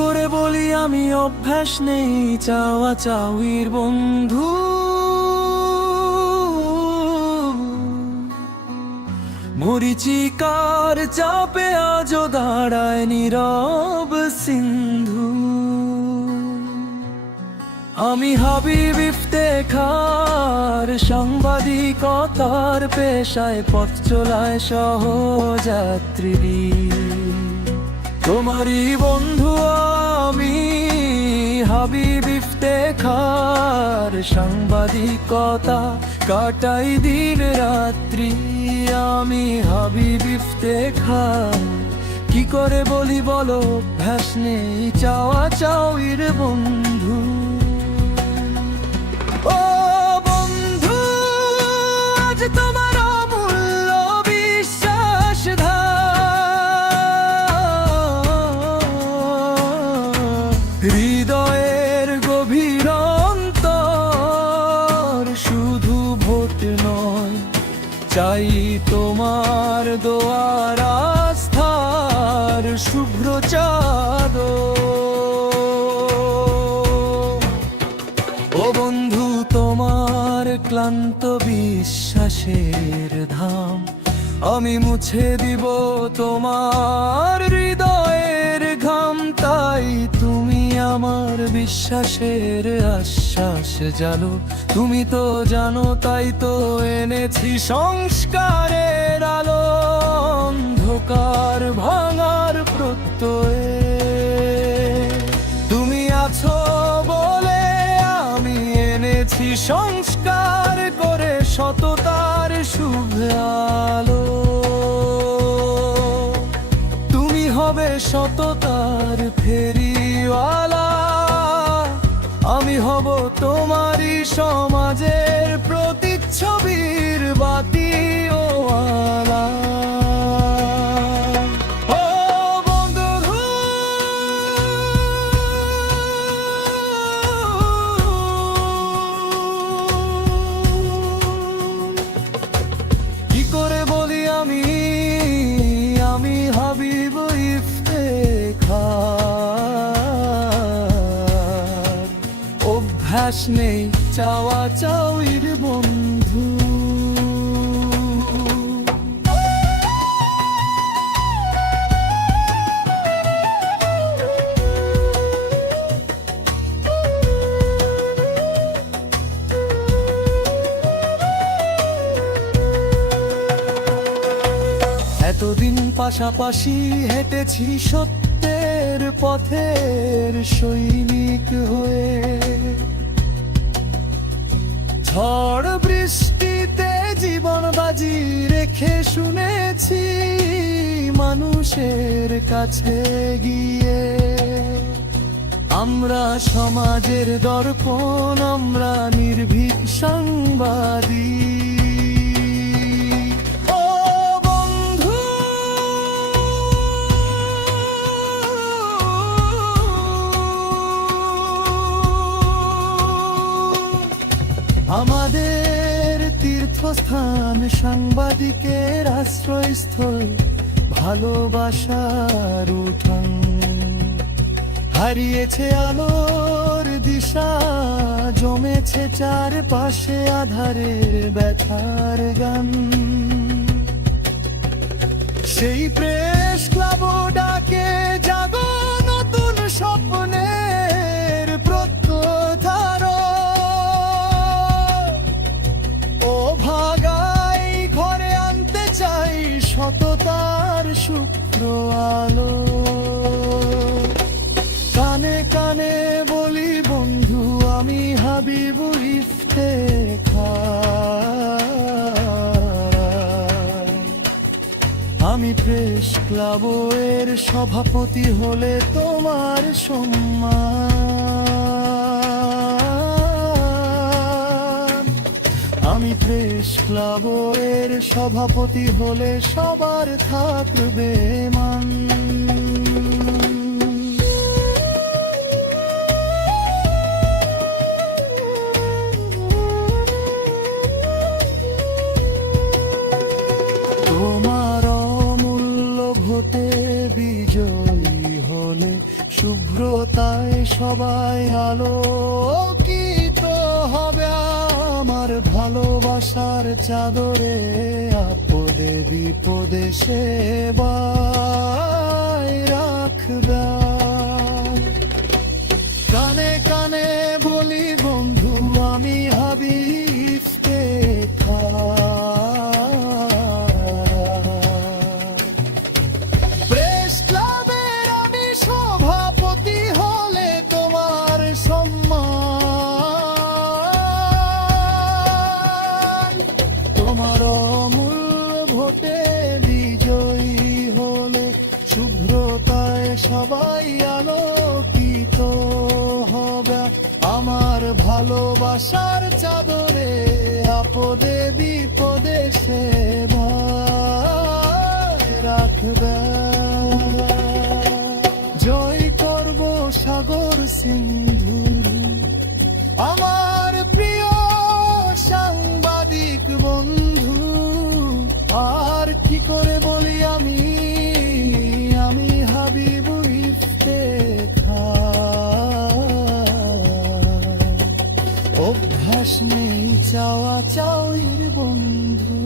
করে বলি আমি অভ্যাস নেই চাওয়া চাওয়ির বন্ধু। মরিচিকার চাপে আজও দাঁড়ায় নীরব সিন্ধু। আমি হাবিব ইফতেখার, সাংবাদিকতার পেশায় পথ চলায় সহযাত্রী। তোমারই বন্ধু আমি, হাবিব ইফতেখার, সাংবাদিকতা কাটাই দিন রাত্রি। আমি হাবিব ইফতেখার, কি করে বলি বলো অভ্যাস নেই চাওয়া চাওয়ির বন্ধু। ও বন্ধু, আজ তোমার অমূল্য বিশ্বাস হৃদয়ের গভীর অন্তর, শুধু ভোট নয় চাই তোমার দোয়ার আস্থার শুভ্র চাদর। ও বন্ধু, তোমার ক্লান্ত বিশ্বাসের ধাম আমি মুছে দিব তোমার হৃদয়ের ঘাম। তাই তুমি আমার বিশ্বাসের আশ্বাস জালো। তুমি তো জানো তাই তো এনেছি সংস্কারের আলো। অন্ধকার ভাঙার প্রত্যয়ে তুমি আছো বলে আমি এনেছি সংস্কার করে সততার শুভ আলো। তুমি হবে সততার ফেরিওয়ালা, আমি হব তোমারই সমাজের প্রতিচ্ছবির বাতি ও আলা। ও বন্ধু, কি করে বলি আমি হাবিব ইফতেখার, অভ্যাস নেই চাওয়া চাওয়ির বন্ধু। এতদিন পাশাপাশি হেঁটেছি সত্যের পথের সৈনিক হয়ে। ঝড় বৃষ্টিতে জীবন বাজি রেখে শুনেছি মানুষের কাছে গিয়ে। আমরা সমাজের দর্পণ, আমরা নির্ভীক সাংবাদিক। আমাদের তীর্থস্থান সাংবাদিকের আশ্রয়স্থল, ভালোবাসার উঠান। হারিয়েছে আলোর দিশা, জমেছে চারপাশে আধারের ব্যথার গান। সেই প্রেস ক্লাব ডাকে জাগো নতুন স্বপ্নের প্রত্যুত্থার। ও ভাগাই ঘরে আনতে চাই সততার শুভ্র আলো। কানে কানে বলি বন্ধু আমি হাবিব ইফতেখার। আমি প্রেস ক্লাবের সভাপতি হলে তোমার সম্মান। আমি প্রেস ক্লাবের সভাপতি হলে সবার থাকবে মান। তোমার অমূল্য ভোটে বিজয়ী হলে শুভ্রতায় সবাই আলোকিত হবে আমার ভালোবাসার চাদরে আপদে বিপদে সেবায় রাখবে কানে কানে বলি বন্ধু আমি হাবিবকে প্রেস ক্লাবের আমি সভাপতি হলে তোমার সম্মান তোমার অমূল্য ভোটে বিজয়ী হলে শুভ্রতায় সবাই আলোকিত হবে আমার ভালোবাসার চাদরে আপদে বিপদে সেবায় রাখবে জয় করব সাগর সিন্ধু আমার প্রিয় সাংবাদিক বন্ধু আর কি করে বলি আমি হাবিব ইফতেখার অভ্যাস নেই চাওয়া চাওয়ির বন্ধু।